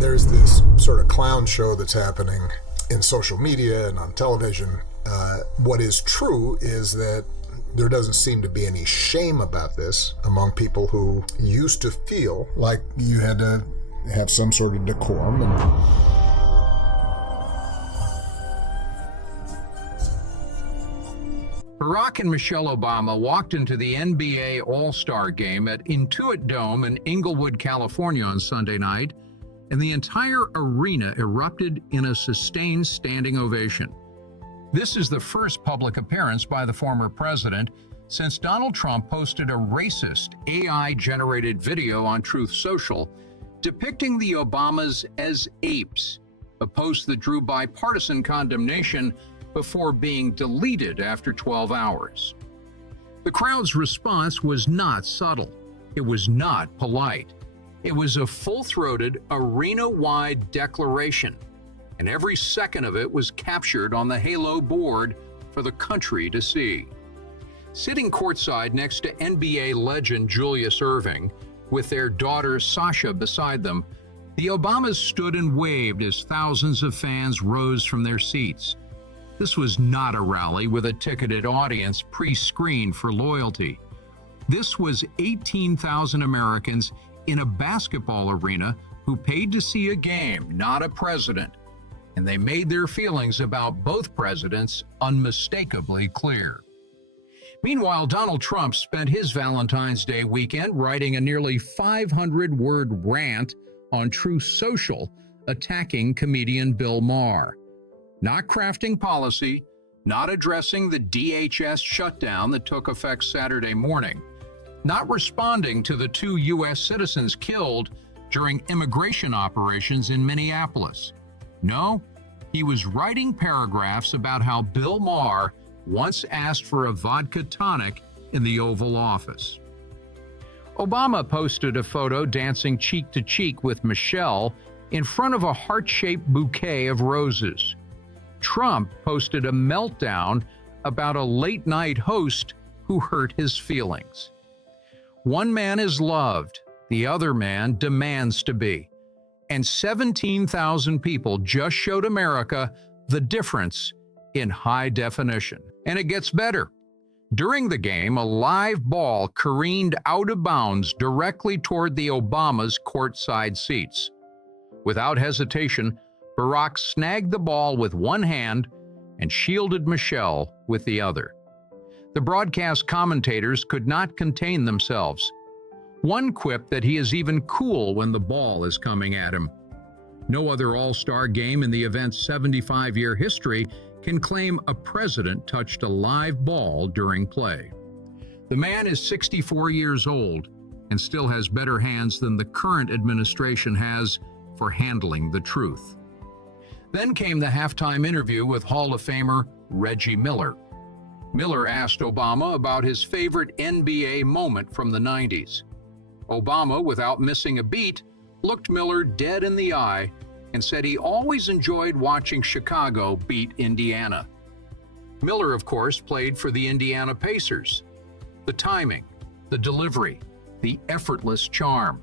There's this sort of clown show that's happening in social media and on television. What is true is that there doesn't seem to be any shame about this among people who used to feel like you had to have some sort of decorum. Barack and Michelle Obama walked into the NBA All-Star game at Intuit Dome in Inglewood, California on Sunday night, and the entire arena erupted in a sustained standing ovation. This is the first public appearance by the former president since Donald Trump posted a racist AI-generated video on Truth Social depicting the Obamas as apes, a post that drew bipartisan condemnation before being deleted after 12 hours. The crowd's response was not subtle. It was not polite. It was a full-throated, arena-wide declaration, and every second of it was captured on the Halo board for the country to see. Sitting courtside next to NBA legend Julius Erving, with their daughter Sasha beside them, the Obamas stood and waved as thousands of fans rose from their seats. This was not a rally with a ticketed audience pre-screened for loyalty. This was 18,000 Americans in a basketball arena who paid to see a game, not a president. And they made their feelings about both presidents unmistakably clear. Meanwhile, Donald Trump spent his Valentine's Day weekend writing a nearly 500-word rant on Truth Social attacking comedian Bill Maher. Not crafting policy, not addressing the DHS shutdown that took effect Saturday morning, not responding to the 2 U.S. citizens killed during immigration operations in Minneapolis. No, he was writing paragraphs about how Bill Maher once asked for a vodka tonic in the Oval Office. Obama posted a photo dancing cheek to cheek with Michelle in front of a heart-shaped bouquet of roses. Trump posted a meltdown about a late-night host who hurt his feelings. One man is loved, the other man demands to be. And 17,000 people just showed America the difference in high definition. And it gets better. During the game, a live ball careened out of bounds directly toward the Obamas' courtside seats. Without hesitation, Barack snagged the ball with one hand and shielded Michelle with the other. The broadcast commentators could not contain themselves. One quipped that he is even cool when the ball is coming at him. No other All-Star game in the event's 75-year history can claim a president touched a live ball during play. The man is 64 years old and still has better hands than the current administration has for handling the truth. Then came the halftime interview with Hall of Famer Reggie Miller. Miller asked Obama about his favorite NBA moment from the 90s. Obama, without missing a beat, looked Miller dead in the eye and said he always enjoyed watching Chicago beat Indiana. Miller, of course, played for the Indiana Pacers. The timing, the delivery, the effortless charm.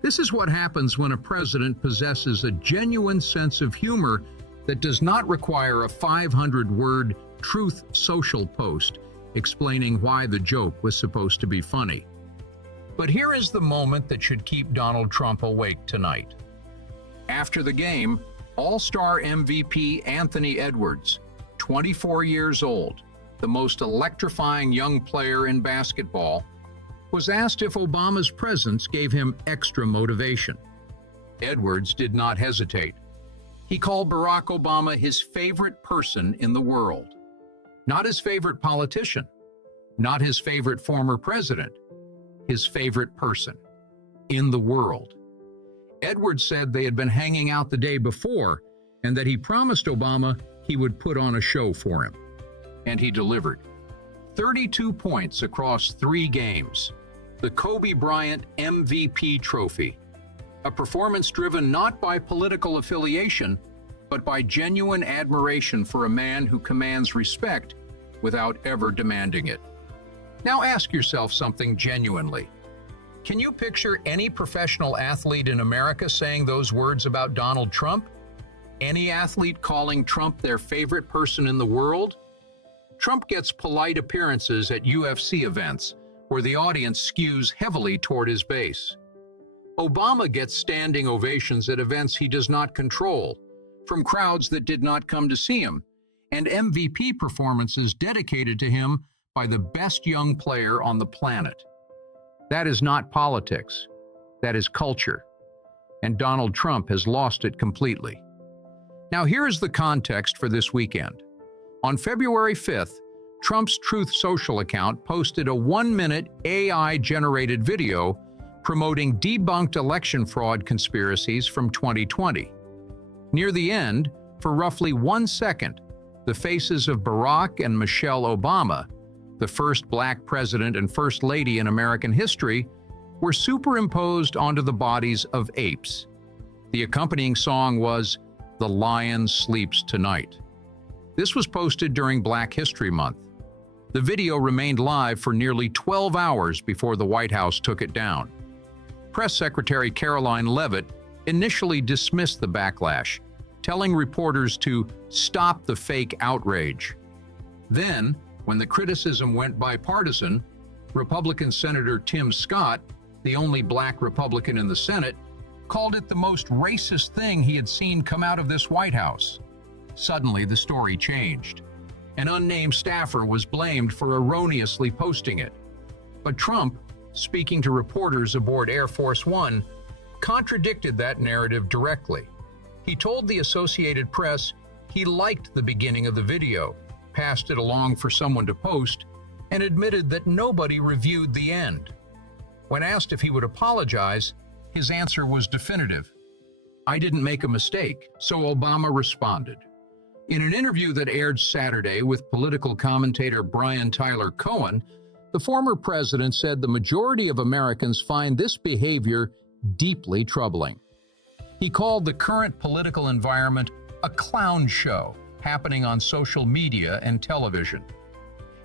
This is what happens when a president possesses a genuine sense of humor that does not require a 500-word Truth Social post explaining why the joke was supposed to be funny. But here is the moment that should keep Donald Trump awake tonight. After the game, All-Star MVP Anthony Edwards, 24 years old, the most electrifying young player in basketball, was asked if Obama's presence gave him extra motivation. Edwards did not hesitate. He called Barack Obama his favorite person in the world. Not his favorite politician, not his favorite former president, his favorite person in the world. Edwards said they had been hanging out the day before and that he promised Obama he would put on a show for him. And he delivered. 32 points across 3 games. The Kobe Bryant MVP trophy. A performance driven not by political affiliation, but by genuine admiration for a man who commands respect without ever demanding it. Now ask yourself something genuinely. Can you picture any professional athlete in America saying those words about Donald Trump? Any athlete calling Trump their favorite person in the world? Trump gets polite appearances at UFC events, where the audience skews heavily toward his base. Obama gets standing ovations at events he does not control, from crowds that did not come to see him, and MVP performances dedicated to him by the best young player on the planet. That is not politics. That is culture. And Donald Trump has lost it completely. Now here is the context for this weekend. On February 5th, Trump's Truth Social account posted a 1-minute AI-generated video promoting debunked election fraud conspiracies from 2020. Near the end, for roughly 1 second, the faces of Barack and Michelle Obama, the first black president and first lady in American history, were superimposed onto the bodies of apes. The accompanying song was "The Lion Sleeps Tonight." This was posted during Black History Month. The video remained live for nearly 12 hours before the White House took it down. Press Secretary Caroline Leavitt initially dismissed the backlash, telling reporters to stop the fake outrage. Then, when the criticism went bipartisan, Republican Senator Tim Scott, the only black Republican in the Senate, called it the most racist thing he had seen come out of this White House. Suddenly, the story changed. An unnamed staffer was blamed for erroneously posting it. But Trump, speaking to reporters aboard Air Force One, contradicted that narrative directly. He told the Associated Press he liked the beginning of the video, passed it along for someone to post, and admitted that nobody reviewed the end. When asked if he would apologize, his answer was definitive. "I didn't make a mistake," so Obama responded. In an interview that aired Saturday with political commentator Brian Tyler Cohen, the former president said the majority of Americans find this behavior deeply troubling. He called the current political environment a clown show happening on social media and television.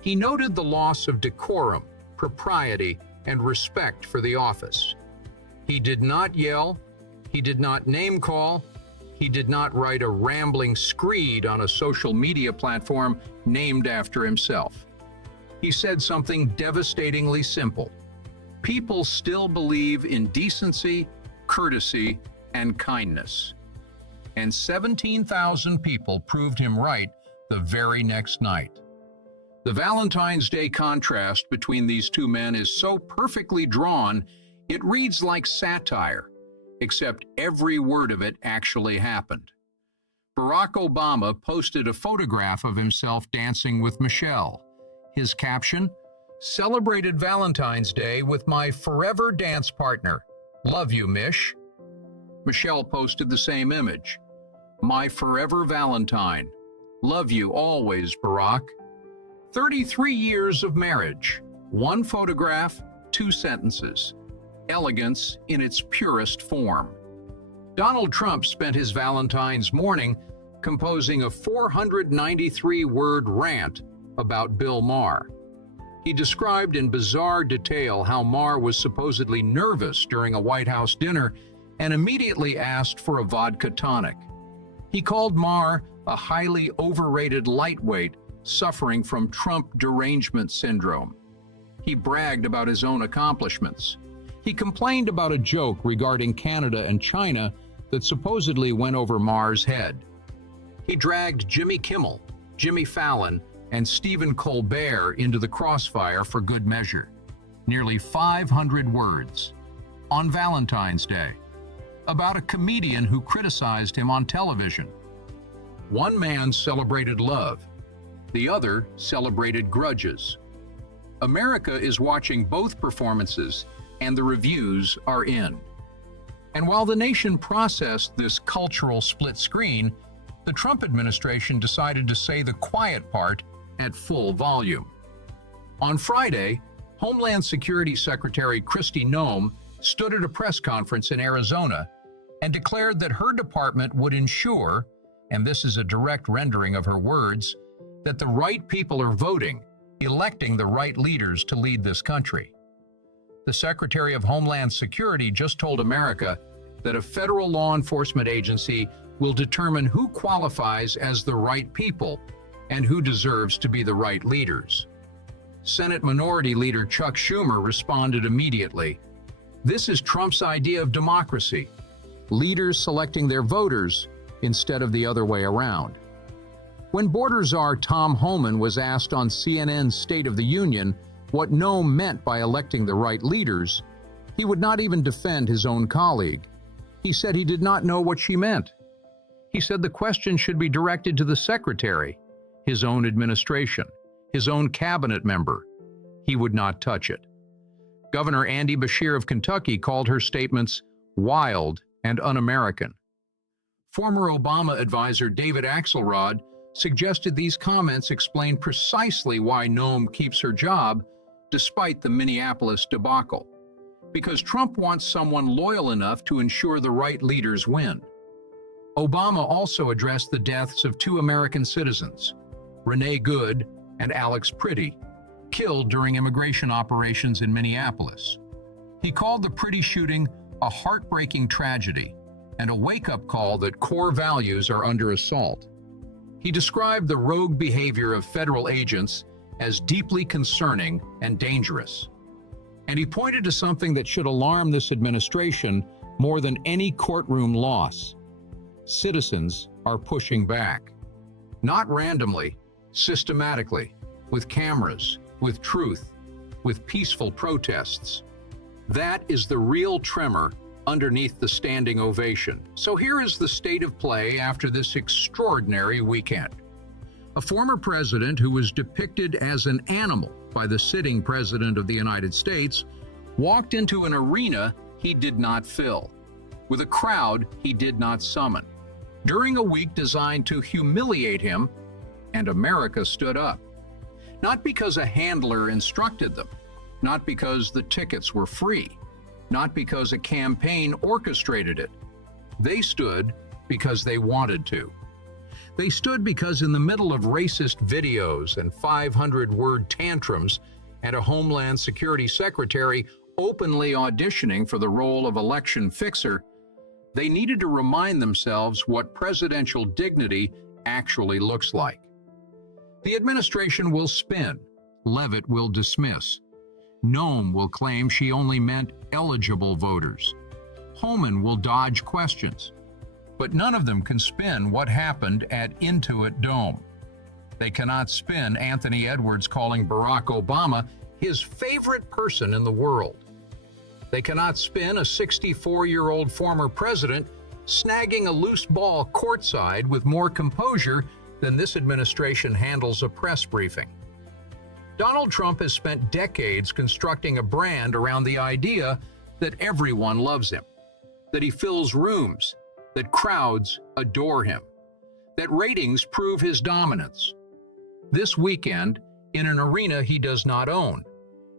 He noted the loss of decorum, propriety, and respect for the office. He did not yell, he did not name-call, he did not write a rambling screed on a social media platform named after himself. He said something devastatingly simple. People still believe in decency, courtesy, and kindness. And 17,000 people proved him right the very next night. The Valentine's Day contrast between these two men is so perfectly drawn, it reads like satire, except every word of it actually happened. Barack Obama posted a photograph of himself dancing with Michelle. His caption, "Celebrated Valentine's Day with my forever dance partner. Love you, Mish." Michelle posted the same image. "My forever Valentine. Love you always, Barack." 33 years of marriage. One photograph, 2 sentences. Elegance in its purest form. Donald Trump spent his Valentine's morning composing a 493-word rant about Bill Maher. He described in bizarre detail how Maher was supposedly nervous during a White House dinner and immediately asked for a vodka tonic. He called Maher a highly overrated lightweight suffering from Trump derangement syndrome. He bragged about his own accomplishments. He complained about a joke regarding Canada and China that supposedly went over Maher's head. He dragged Jimmy Kimmel, Jimmy Fallon, and Stephen Colbert into the crossfire for good measure. Nearly 500 words. On Valentine's Day. About a comedian who criticized him on television. One man celebrated love. The other celebrated grudges. America is watching both performances, and the reviews are in. And while the nation processed this cultural split screen, the Trump administration decided to say the quiet part at full volume. On Friday, Homeland Security Secretary Kristi Noem stood at a press conference in Arizona and declared that her department would ensure, and this is a direct rendering of her words, that the right people are voting, electing the right leaders to lead this country. The Secretary of Homeland Security just told America that a federal law enforcement agency will determine who qualifies as the right people and who deserves to be the right leaders. Senate Minority Leader Chuck Schumer responded immediately. This is Trump's idea of democracy, leaders selecting their voters instead of the other way around. When border czar Tom Homan was asked on CNN's State of the Union what Noem meant by electing the right leaders, he would not even defend his own colleague. He said he did not know what she meant. He said the question should be directed to the secretary, his own administration, his own cabinet member. He would not touch it. Governor Andy Beshear of Kentucky called her statements wild and un-American. Former Obama advisor David Axelrod suggested these comments explain precisely why Noem keeps her job despite the Minneapolis debacle. Because Trump wants someone loyal enough to ensure the right leaders win. Obama also addressed the deaths of 2 American citizens, Renee Good and Alex Priddy, killed during immigration operations in Minneapolis. He called the Priddy shooting a heartbreaking tragedy and a wake-up call that core values are under assault. He described the rogue behavior of federal agents as deeply concerning and dangerous. And he pointed to something that should alarm this administration more than any courtroom loss. Citizens are pushing back. Not randomly, systematically, with cameras, with truth, with peaceful protests. That is the real tremor underneath the standing ovation. So here is the state of play after this extraordinary weekend. A former president who was depicted as an animal by the sitting president of the United States walked into an arena he did not fill, with a crowd he did not summon, during a week designed to humiliate him, and America stood up. Not because a handler instructed them, not because the tickets were free, not because a campaign orchestrated it. They stood because they wanted to. They stood because in the middle of racist videos and 500-word tantrums and a Homeland Security Secretary openly auditioning for the role of election fixer, they needed to remind themselves what presidential dignity actually looks like. The administration will spin. Leavitt will dismiss. Noem will claim she only meant eligible voters. Homan will dodge questions. But none of them can spin what happened at Intuit Dome. They cannot spin Anthony Edwards calling Barack Obama his favorite person in the world. They cannot spin a 64-year-old former president snagging a loose ball courtside with more composure than this administration handles a press briefing. Donald Trump has spent decades constructing a brand around the idea that everyone loves him, that he fills rooms, that crowds adore him, that ratings prove his dominance. This weekend, in an arena he does not own,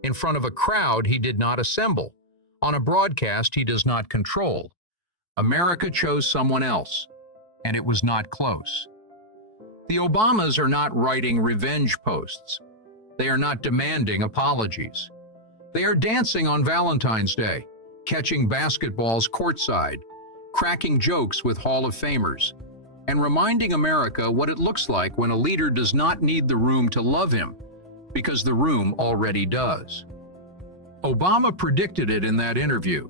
in front of a crowd he did not assemble, on a broadcast he does not control, America chose someone else, and it was not close. The Obamas are not writing revenge posts. They are not demanding apologies. They are dancing on Valentine's Day, catching basketballs courtside, cracking jokes with Hall of Famers, and reminding America what it looks like when a leader does not need the room to love him, because the room already does. Obama predicted it in that interview.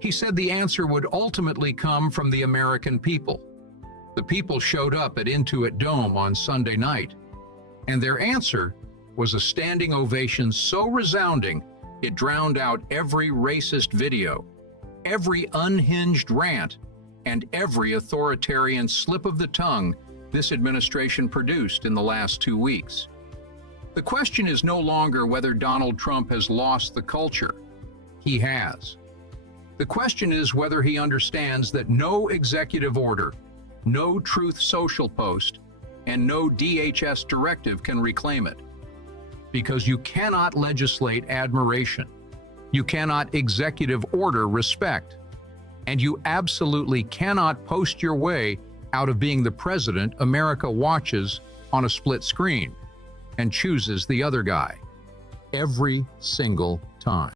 He said the answer would ultimately come from the American people. The people showed up at Intuit Dome on Sunday night, and their answer was a standing ovation so resounding it drowned out every racist video, every unhinged rant, and every authoritarian slip of the tongue this administration produced in the last 2 weeks. The question is no longer whether Donald Trump has lost the culture. He has. The question is whether he understands that no executive order, no Truth Social post, and no DHS directive can reclaim it. Because you cannot legislate admiration. You cannot executive order respect. And you absolutely cannot post your way out of being the president America watches on a split screen and chooses the other guy every single time.